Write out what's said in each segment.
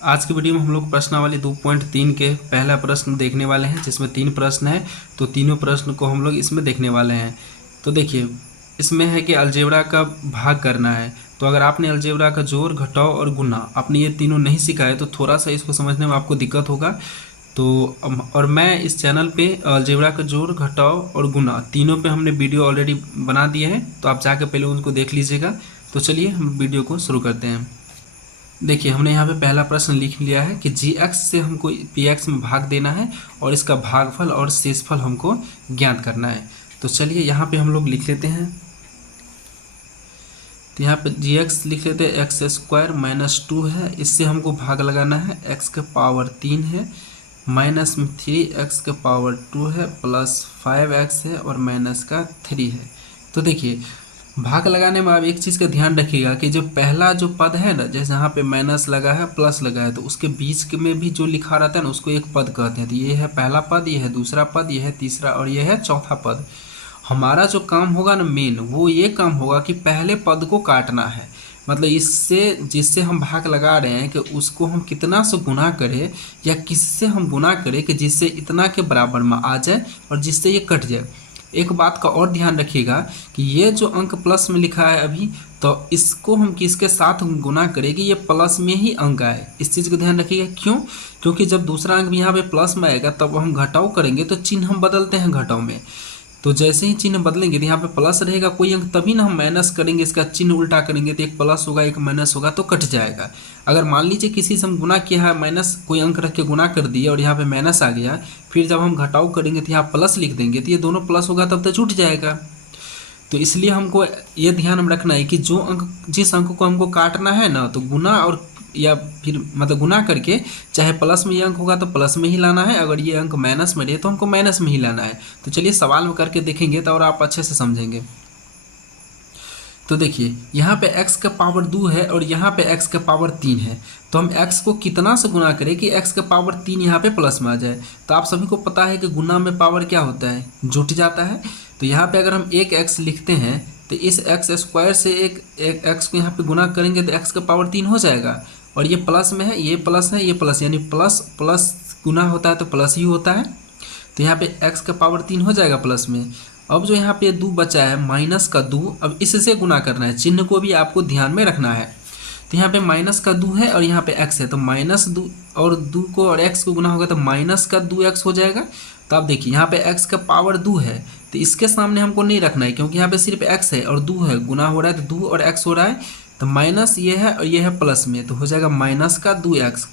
आज की वीडियो में हम लोग प्रश्नावली 2.3 के पहला प्रश्न देखने वाले हैं, जिसमें 3 प्रश्न है। तो तीनों प्रश्न को हम लोग इसमें देखने वाले हैं। तो देखिए, इसमें है कि अलजेब्रा का भाग करना है। तो अगर आपने अलजेब्रा का जोड़, घटाव और गुणा आपने ये तीनों नहीं सीखा है तो थोड़ा सा इसको समझने में आपको दिक्कत होगा। तो और मैं इस चैनल पे अलजेब्रा का जोड़, घटाव और गुणा तीनों पे हमने वीडियो ऑलरेडी बना दिए हैं, तो आप जाकर पहले उनको देख लीजिएगा। तो चलिए हम वीडियो को शुरू करते हैं। देखिए, हमने यहाँ पे पहला प्रश्न लिख लिया है कि जी एक्स से हमको पी एक्स में भाग देना है और इसका भागफल और शेषफल हमको ज्ञात करना है। तो चलिए यहाँ पे हम लोग लिख लेते हैं। तो यहाँ पे जी एक्स लिख लेते हैं, एक्स स्क्वायर माइनस 2 है, इससे हमको भाग लगाना है। एक्स के पावर 3 है, माइनस में 3 एक्स के पावर 2 है, प्लस 5 एक्स है और माइनस का 3 है। तो देखिए, भाग लगाने में आप एक चीज़ का ध्यान रखिएगा कि जो पहला जो पद है ना, जैसे यहाँ पे माइनस लगा है, प्लस लगा है, तो उसके बीच में भी जो लिखा रहता है ना उसको एक पद कहते हैं। तो ये है पहला पद, ये है दूसरा पद, ये है तीसरा और ये है चौथा पद। हमारा जो काम होगा ना मेन, वो ये काम होगा कि पहले पद को काटना है। मतलब इससे जिससे हम भाग लगा रहे हैं कि उसको हम कितना से गुना करें या किससे हम गुना करें कि जिससे इतना के बराबर में आ जाए और जिससे ये कट जाए। एक बात का और ध्यान रखिएगा कि ये जो अंक प्लस में लिखा है अभी, तो इसको हम किसके साथ गुना करेंगे, ये प्लस में ही अंक आए। इस चीज़ का ध्यान रखिएगा। क्यों? क्योंकि जब दूसरा अंक यहाँ पे प्लस में आएगा तब हम घटाव करेंगे तो चिन्ह हम बदलते हैं घटाव में। तो जैसे ही चिन्ह बदलेंगे तो यहाँ पे प्लस रहेगा कोई अंक, तभी ना हम माइनस करेंगे, इसका चिन्ह उल्टा करेंगे तो एक प्लस होगा एक माइनस होगा तो कट जाएगा। अगर मान लीजिए किसी से हम गुना किया है, माइनस कोई अंक रख के गुना कर दिए और यहाँ पे माइनस आ गया, फिर जब हम घटाव करेंगे तो यहाँ प्लस लिख देंगे तो ये दोनों प्लस होगा तब तो छूट जाएगा। तो इसलिए हमको ये ध्यान में रखना है कि जो अंक, जिस अंक को हमको काटना है ना, तो गुना और या फिर मतलब गुना करके चाहे प्लस में ये अंक होगा तो प्लस में ही लाना है, अगर ये अंक माइनस में रहे तो हमको माइनस में ही लाना है। तो चलिए सवाल में करके देखेंगे तो और आप अच्छे से समझेंगे। तो देखिए, यहाँ पे x का पावर 2 है और यहाँ पे x का पावर 3 है। तो हम x को कितना से गुना करें कि x का पावर 3 यहाँ पे प्लस में आ जाए। तो आप सभी को पता है कि गुना में पावर क्या होता है, जुट जाता है। तो यहाँ पे अगर हम एक x लिखते हैं तो इस x स्क्वायर से एक x को यहाँ पे गुना करेंगे तो x का पावर 3 हो जाएगा। और ये प्लस में है, ये प्लस है, ये प्लस, यानी प्लस प्लस गुना होता है तो प्लस ही होता है। तो यहाँ पे x का पावर 3 हो जाएगा प्लस में। अब जो यहाँ पे 2 बचा है, माइनस का 2, अब इससे गुना करना है, चिन्ह को भी आपको ध्यान में रखना है। तो यहाँ पे माइनस का 2 है और यहाँ पे x है, तो माइनस 2 और 2 को और x को गुना होगा तो माइनस का 2x हो जाएगा। तो आप देखिए, यहाँ पे x का पावर 2 है तो इसके सामने हमको नहीं रखना है, क्योंकि यहाँ पे सिर्फ x है और 2 है, गुना हो रहा है तो 2 और x हो रहा है। तो माइनस ये है और ये है प्लस में, तो हो जाएगा माइनस का 2x।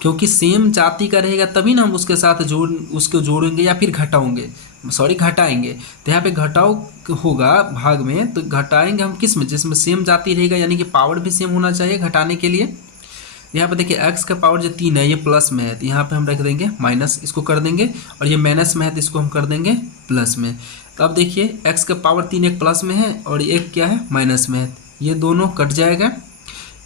क्योंकि सेम जाति का रहेगा तभी ना हम उसके साथ उसको जोड़ेंगे या फिर घटाएंगे। तो यहाँ पे घटाव होगा भाग में, तो घटाएंगे हम किस में, जिसमें सेम जाति रहेगा, यानी कि पावर भी सेम होना चाहिए घटाने के लिए। यहाँ पे देखिए, x का पावर जो 3 है ये प्लस में है, तो यहाँ पे हम रख देंगे माइनस, इसको कर देंगे, और ये माइनस में है तो इसको हम कर देंगे प्लस में। तो अब देखिए, x का पावर 3 एक प्लस में है और एक क्या है, माइनस में है, ये दोनों कट जाएगा।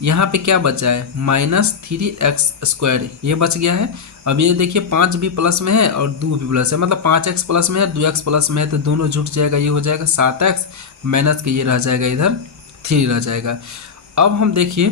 यहाँ पे क्या बचा है, -3x² ये बच गया है। अब ये देखिए 5 भी प्लस में है और 2 भी प्लस है, मतलब 5x प्लस में है, 2x प्लस में है, तो दोनों जुट जाएगा, ये हो जाएगा 7x, माइनस के ये रह जाएगा इधर 3 रह जाएगा। अब हम देखिए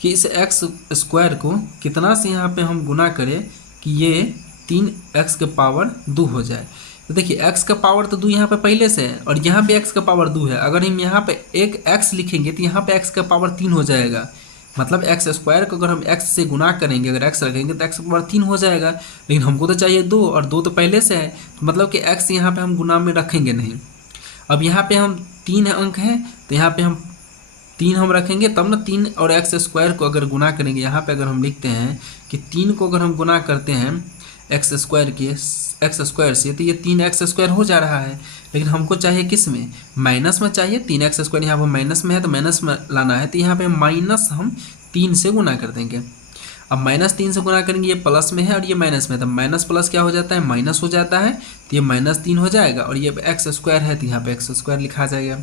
कि इस x² को कितना से यहाँ पे हम गुना करें कि ये 3x के पावर 2 हो जाए। तो देखिए, x का पावर तो 2 यहाँ पे पहले से है और यहाँ पे x का पावर 2 है। अगर हम यहाँ पे एक x लिखेंगे तो यहाँ पे x का पावर 3 हो जाएगा। मतलब x² को अगर हम x से गुना करेंगे, अगर x रखेंगे तो x का पावर 3 हो जाएगा। लेकिन हमको तो चाहिए 2 और 2 तो पहले से है, तो मतलब कि x यहाँ पे हम गुना में रखेंगे नहीं। अब यहाँ पे हम 3 अंक है तो यहाँ पे हम 3 हम रखेंगे, तब ना 3 और x² को अगर गुना करेंगे, यहाँ पे अगर हम लिखते हैं कि 3 को अगर हम गुना करते हैं x² से, तो ये 3x² हो जा रहा है। लेकिन हमको चाहिए किस में, माइनस में चाहिए। 3x², यहाँ पर माइनस में है तो माइनस में लाना है, तो यहाँ पे माइनस हम 3 से गुना कर देंगे। अब -3 से गुना करेंगे, ये प्लस में है और ये माइनस में है, तो माइनस प्लस क्या हो जाता है, माइनस हो जाता है, तो ये -3 हो जाएगा। और ये x² है तो यहाँ पे x² लिखा जाएगा।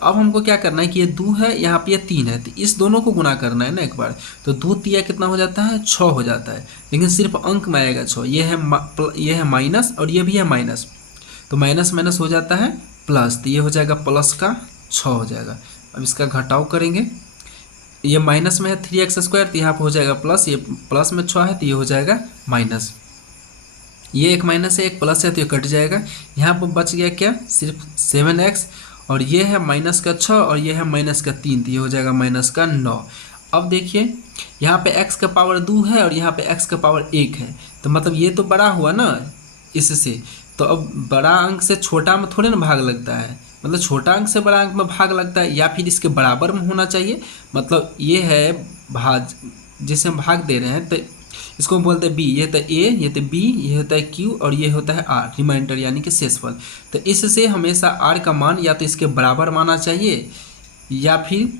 अब हमको क्या करना है कि ये 2 है, यहाँ पे ये 3 है, तो इस दोनों को गुना करना है ना एक बार। तो 2 तिया कितना हो जाता है, 6 हो जाता है, लेकिन सिर्फ अंक में आएगा 6। ये है माइनस और ये भी है माइनस, तो माइनस माइनस हो जाता है प्लस, तो ये हो जाएगा प्लस का 6 हो जाएगा। अब इसका घटाव करेंगे ये माइनस में है 3x² तो यहाँ पे हो जाएगा प्लस, ये प्लस में 6 है तो ये हो जाएगा माइनस। ये एक माइनस है एक प्लस है तो ये कट जाएगा। यहाँ पर बच गया क्या, सिर्फ 7x, और ये है माइनस का 6 और ये है माइनस का 3 तो ये हो जाएगा माइनस का 9। अब देखिए यहाँ पे x का पावर 2 है और यहाँ पे x का पावर 1 है, तो मतलब ये तो बड़ा हुआ ना इससे। तो अब बड़ा अंक से छोटा में थोड़े ना भाग लगता है, मतलब छोटा अंक से बड़ा अंक में भाग लगता है, या फिर इसके बराबर में होना चाहिए। मतलब ये है भाज, जिसे हम भाग दे रहे हैं तो इसको हम बोलते हैं b, ये होता है a, ये होता है b, ये होता है q और ये होता है r, रिमाइंडर यानी कि शेषफल। तो इससे हमेशा r का मान या तो इसके बराबर माना चाहिए या फिर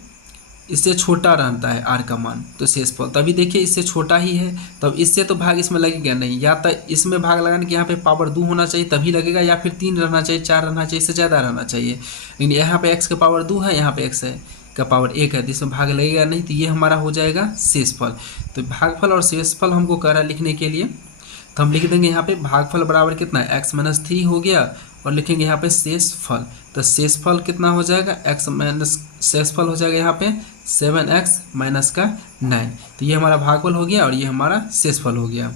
इससे छोटा रहता है r का मान, तो शेषफल। तभी देखिए इससे छोटा ही है, तब इससे तो भाग इसमें लगेगा नहीं, या तो इसमें भाग लगाने के यहाँ पे पावर 2 होना चाहिए तभी लगेगा, या फिर 3 रहना चाहिए, 4 रहना चाहिए, इससे ज़्यादा रहना चाहिए। लेकिन यहाँ पे x का पावर 2 है, यहाँ पे x का पावर 1 है, तो इसमें भाग लगेगा नहीं, तो ये हमारा हो जाएगा शेषफल। तो भागफल और शेषफल हमको कह रहा है लिखने के लिए, तो हम लिख देंगे यहाँ पे भागफल बराबर कितना है, x-3 हो गया, और लिखेंगे यहाँ पे शेषफल। तो शेषफल कितना हो जाएगा, शेषफल हो जाएगा यहाँ पे 7x माइनस का 9। तो ये हमारा भागफल हो गया और ये हमारा शेषफल हो गया।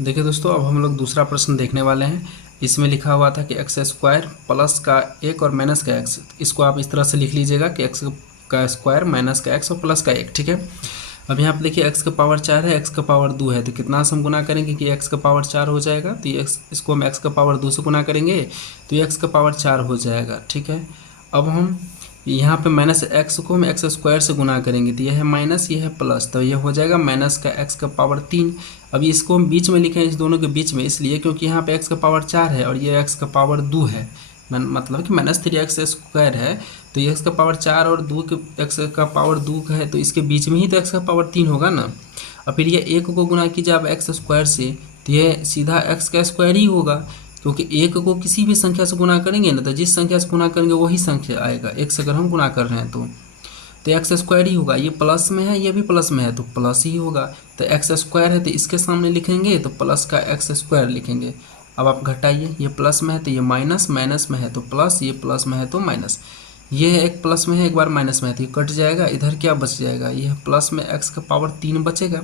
देखिए दोस्तों, अब हम लोग दूसरा प्रश्न देखने वाले हैं। इसमें लिखा हुआ था कि x² प्लस का 1 और माइनस का x, इसको आप इस तरह से लिख लीजिएगा कि x का स्क्वायर माइनस का x और प्लस का 1, ठीक है। अब यहाँ पे देखिए x का पावर 4 है, x का पावर 2 है, तो कितना से हम गुना करेंगे कि x का पावर 4 हो जाएगा, तो ये इसको हम x का पावर 2 से गुना करेंगे तो ये x का पावर 4 हो जाएगा, ठीक है। अब हम यहाँ पे माइनस x को हम x² से गुना करेंगे तो ये है माइनस, ये है प्लस, तो ये हो जाएगा माइनस का x का पावर 3। अब इसको हम बीच में लिखें, इस दोनों के बीच में, इसलिए क्योंकि यहाँ पे x का पावर 4 है और ये x का पावर 2 है, मतलब कि -3x² है, तो ये x का पावर 4 और 2 के x का पावर 2 है, तो इसके बीच में ही तो x का पावर 3 होगा ना। और फिर ये 1 को गुना कीजिए आप x² से, तो ये सीधा x का स्क्वायर ही होगा, क्योंकि 1 को किसी भी संख्या से गुना करेंगे ना, तो जिस संख्या से गुना करेंगे वही संख्या आएगा, 1 से अगर हम गुना कर रहे हैं तो x² ही होगा। ये प्लस में है, ये भी प्लस में है, तो प्लस ही होगा। तो x² है तो इसके सामने लिखेंगे तो प्लस का x² लिखेंगे। अब आप घटाइए, ये प्लस में है तो ये माइनस, माइनस में है तो प्लस, ये प्लस में है तो माइनस, ये है एक प्लस में है एक बार माइनस में है तो ये कट जाएगा, इधर क्या बच जाएगा, ये है प्लस में x का पावर 3 बचेगा।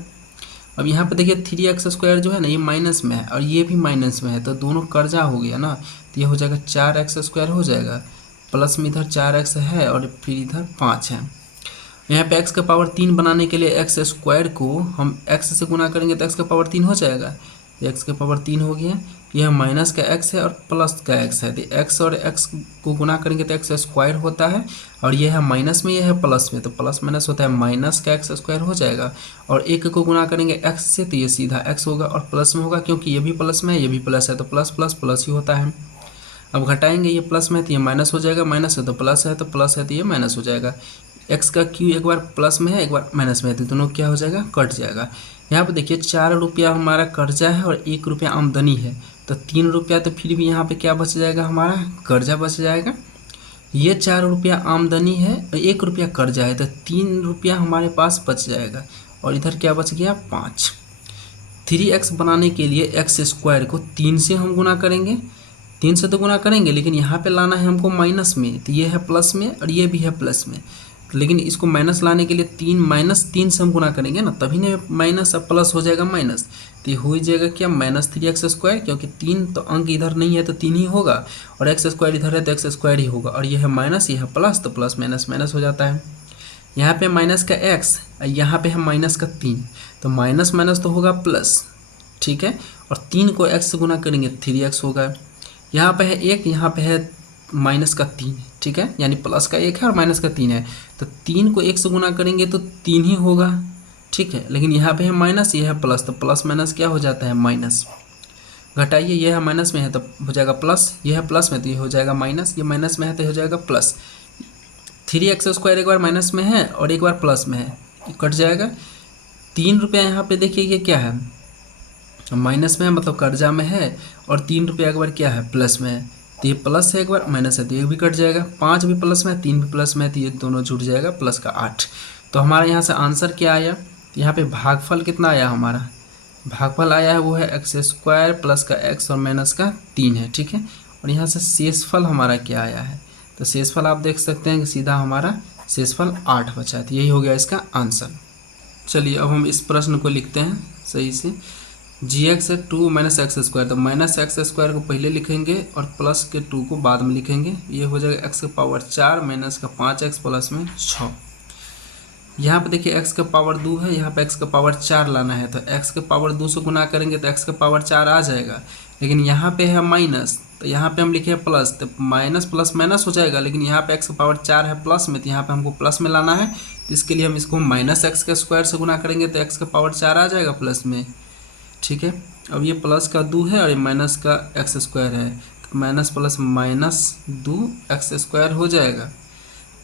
अब यहाँ पे देखिए 3x² जो है ना ये माइनस में है और ये भी माइनस में है, तो दोनों कर्जा हो गया ना, तो ये हो जाएगा 4x² हो जाएगा, प्लस में इधर 4x है और फिर इधर 5 है। यहाँ पे x का पावर 3 बनाने के लिए x² को हम x से गुना करेंगे तो x का पावर 3 हो जाएगा, x का पावर 3 हो गया। यह माइनस का x है और प्लस का x है, तो x और x को गुना करेंगे तो x² होता है, और यह है माइनस में, यह है प्लस में, तो प्लस माइनस होता है माइनस का x² हो जाएगा। और 1 को गुना करेंगे x से तो ये सीधा x होगा और प्लस में होगा, क्योंकि ये भी प्लस में है ये भी प्लस है, तो प्लस प्लस प्लस ही होता है। अब घटाएंगे, ये प्लस में है तो ये माइनस हो जाएगा, माइनस है तो प्लस है, तो प्लस है तो ये माइनस हो जाएगा। x का q एक बार प्लस में है एक बार माइनस में है, तो दोनों क्या हो जाएगा, कट जाएगा। यहाँ पे देखिए 4 रुपया हमारा कर्जा है और 1 रुपया आमदनी है, तो 3 रुपया तो फिर भी यहाँ पे क्या बच जाएगा, हमारा कर्जा बच जाएगा। ये 4 रुपया आमदनी है और 1 रुपया कर्जा है, तो 3 रुपया हमारे पास बच जाएगा, और इधर क्या बच गया 5। 3x बनाने के लिए x² को 3 से हम गुना करेंगे, 3 से तो गुना करेंगे, लेकिन यहाँ पे लाना है हमको माइनस में, तो ये है प्लस में और ये भी है प्लस में, लेकिन इसको माइनस लाने के लिए 3 से हम गुना करेंगे ना, तभी ना माइनस अब प्लस हो जाएगा माइनस, तो ये हो जाएगा क्या -3x², क्योंकि 3 तो अंक इधर नहीं है तो 3 ही होगा, और x² इधर है तो x² ही होगा, और ये है माइनस, ये है प्लस, तो प्लस माइनस माइनस हो जाता है। यहाँ पे माइनस का x, यहाँ पे है माइनस का 3, तो माइनस माइनस तो होगा प्लस, ठीक है, और 3 को x से गुना करेंगे 3x होगा। यहाँ पे है 1, यहाँ पे है माइनस का 3, ठीक है, यानी प्लस का 1 है और माइनस का 3 है, तो 3 को 1 से गुना करेंगे तो 3 ही होगा, ठीक है, लेकिन यहाँ पे है माइनस, ये है प्लस, तो प्लस माइनस क्या हो जाता है माइनस। घटाइए, ये है माइनस में है तो हो जाएगा प्लस, ये है प्लस में तो ये हो जाएगा माइनस, ये माइनस में है तो हो जाएगा प्लस। 3x² एक बार माइनस में है और एक बार प्लस में है, कट जाएगा। 3 रुपया यहाँ पे देखिए ये क्या है, माइनस में है मतलब कर्जा में है, और 3 रुपया एक बार क्या है प्लस में है, तो ये प्लस है एक बार माइनस है तो ये भी कट जाएगा। 5 भी प्लस में है 3 भी प्लस में है तो ये दोनों जुड़ जाएगा, प्लस का 8। तो हमारा यहाँ से आंसर क्या आया, तो यहाँ पे भागफल कितना आया, हमारा भागफल आया है वो है x² प्लस का x और माइनस का 3 है, ठीक है। और यहाँ से शेषफल हमारा क्या आया है, तो शेषफल आप देख सकते हैं कि सीधा हमारा शेषफल 8 बचा है। तो यही हो गया इसका आंसर। चलिए अब हम इस प्रश्न को लिखते हैं सही से। जी एक्स है 2 माइनस एक्स स्क्वायर, तो माइनस एक्स स्क्वायर को पहले लिखेंगे और प्लस के 2 को बाद में लिखेंगे। ये हो जाएगा एक्स का पावर 4 माइनस का 5x प्लस में 6। यहाँ पे देखिए x का पावर 2 है, यहाँ पे x का पावर 4 लाना है, तो x का पावर 2 से गुना करेंगे तो x का पावर 4 आ जाएगा। लेकिन यहाँ पे है माइनस, तो यहाँ पे हम लिखे हैं प्लस, तो माइनस प्लस माइनस हो जाएगा। लेकिन यहाँ पे x का पावर 4 है प्लस में, तो यहाँ पे हमको प्लस में लाना है, तो इसके लिए हम इसको माइनस एक्स के स्क्वायर से गुना करेंगे तो x का पावर 4 आ जाएगा प्लस में। ठीक है, अब ये प्लस का 2 है और ये माइनस का एक्स स्क्वायर है, तो minus plus minus 2x square हो जाएगा।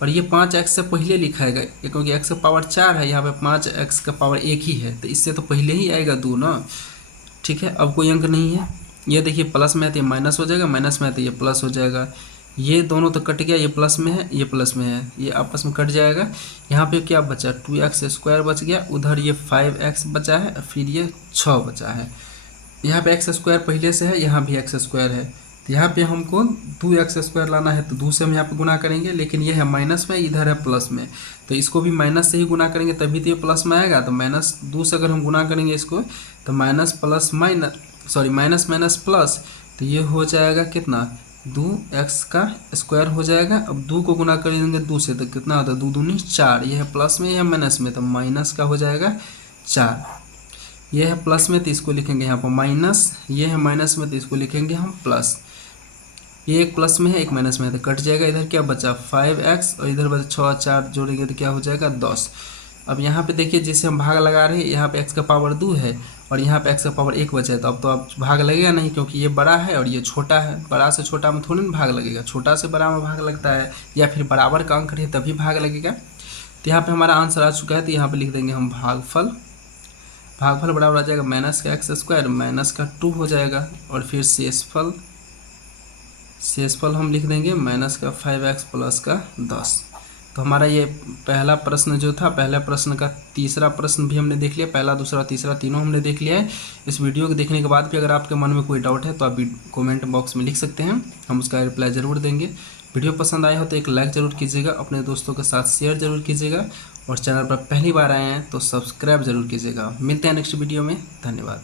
और ये 5x से पहले लिखाएगा क्योंकि x का पावर 4 है, यहाँ पे 5x का पावर 1 ही है, तो इससे तो पहले ही आएगा 2 ना। ठीक है, अब कोई अंक नहीं है। ये देखिए प्लस में है तो ये माइनस हो जाएगा, माइनस में है तो ये प्लस हो जाएगा। ये दोनों तो कट गया, ये प्लस में है ये प्लस में है, ये आपस में कट जाएगा। यहाँ पे क्या बचा, 2x स्क्वायर बच गया, उधर ये 5x बचा है, फिर ये 6 बचा है। यहाँ पे एक्स स्क्वायर पहले से है, यहाँ भी एक्स स्क्वायर है, तो यहाँ पे हमको 2x स्क्वायर लाना है, तो 2 से हम यहाँ पे गुना करेंगे। लेकिन ये है माइनस में, इधर है प्लस में, तो इसको भी माइनस से ही गुना करेंगे तभी तो ये प्लस में आएगा। तो माइनस 2 से अगर हम गुना करेंगे इसको, तो minus plus minus sorry minus minus plus, तो ये हो जाएगा कितना, 2x का स्क्वायर हो जाएगा। अब 2 को गुना करेंगे 2 से तो कितना होता है, 2 दूनी 4, ये है प्लस में, यह है माइनस में, तो माइनस का हो जाएगा 4। ये है प्लस में तो इसको लिखेंगे यहाँ पर माइनस, ये है माइनस में तो इसको लिखेंगे हम प्लस। ये एक प्लस में है एक माइनस में है, तो कट जाएगा। इधर क्या बचा 5x और इधर बचा 6, 4 जोड़ेंगे तो क्या हो जाएगा 10। अब यहाँ पे देखिए जिसे हम भाग लगा रहे हैं, यहाँ पे x का पावर 2 है और यहाँ पे x का पावर 1 बचा है, तो अब भाग लगेगा नहीं क्योंकि ये बड़ा है और ये छोटा है। बड़ा से छोटा में थोड़ी ना भाग लगेगा, छोटा से बड़ा में भाग लगता है, या फिर बराबर का अंक रहे तभी भाग लगेगा। तो यहाँ पे हमारा आंसर आ चुका है, तो यहाँ पे लिख देंगे हम भागफल। भागफल बराबर आ जाएगा माइनस का एक्स स्क्वायर माइनस का 2 हो जाएगा, और फिर शेषफल हम लिख देंगे माइनस का 5x प्लस का 10। तो हमारा ये पहला प्रश्न जो था, पहला प्रश्न का तीसरा प्रश्न भी हमने देख लिया, पहला दूसरा तीसरा तीनों हमने देख लिया है। इस वीडियो को देखने के बाद भी अगर आपके मन में कोई डाउट है तो आप कमेंट बॉक्स में लिख सकते हैं, हम उसका रिप्लाई ज़रूर देंगे। वीडियो पसंद आया हो तो एक लाइक ज़रूर कीजिएगा, अपने दोस्तों के साथ शेयर ज़रूर कीजिएगा, और चैनल पर पहली बार आए हैं तो सब्सक्राइब ज़रूर कीजिएगा। मिलते हैं नेक्स्ट वीडियो में, धन्यवाद।